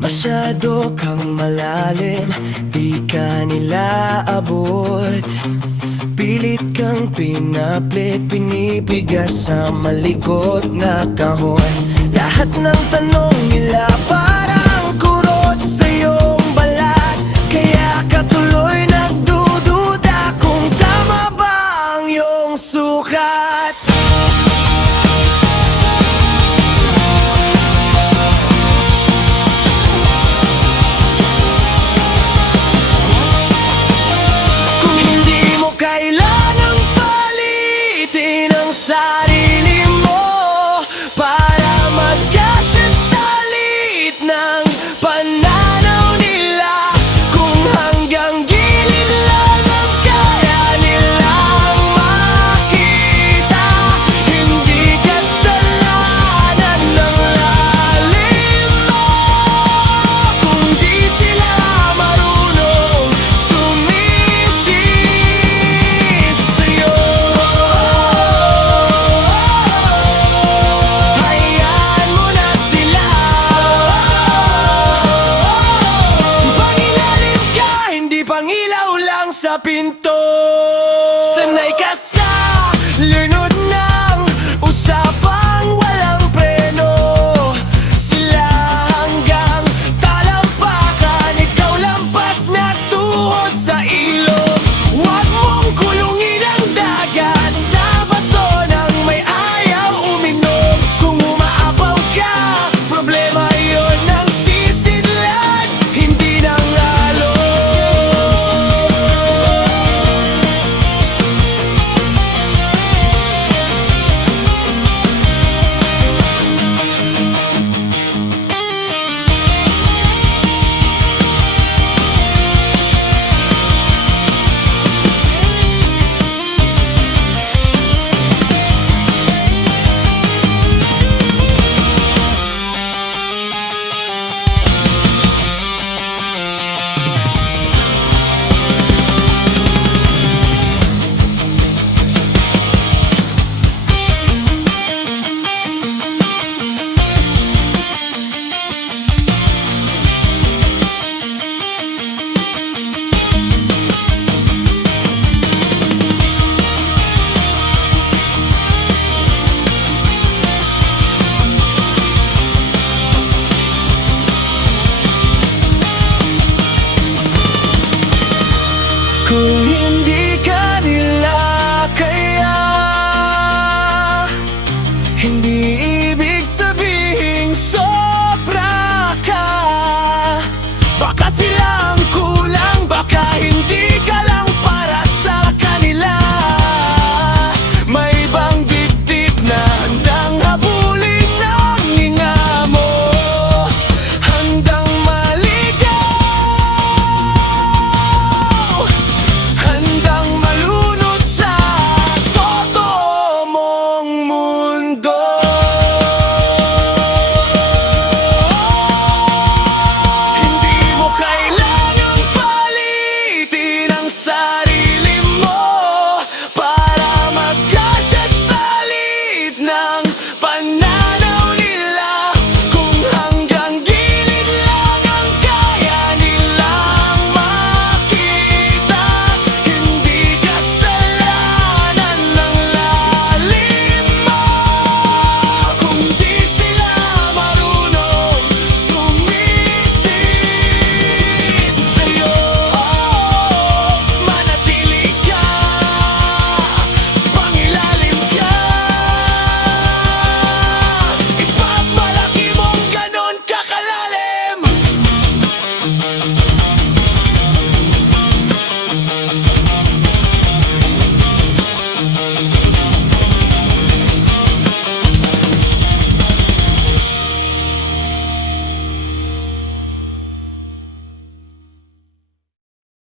Masyado kang malalim, di ka nila abot. Pilit kang pinaplit, pinipigas sa malikot na kahon. Lahat ng tanong nila parang kurot sa iyong balat, kaya ka tuloy nagdududa kung tama ba ang iyong sukat. Kailangang palitin ang sarili mo para magkasya sa lit ng pananaw nila. Kung hanggang gilid lang ang kaya nilang makita, hindi kasalanan ng lalim mo. Kung di sila marunong sumisid sa'yo, hayaan mo na sila. Pangilalim ka, hindi pangilaw lang sa pinto.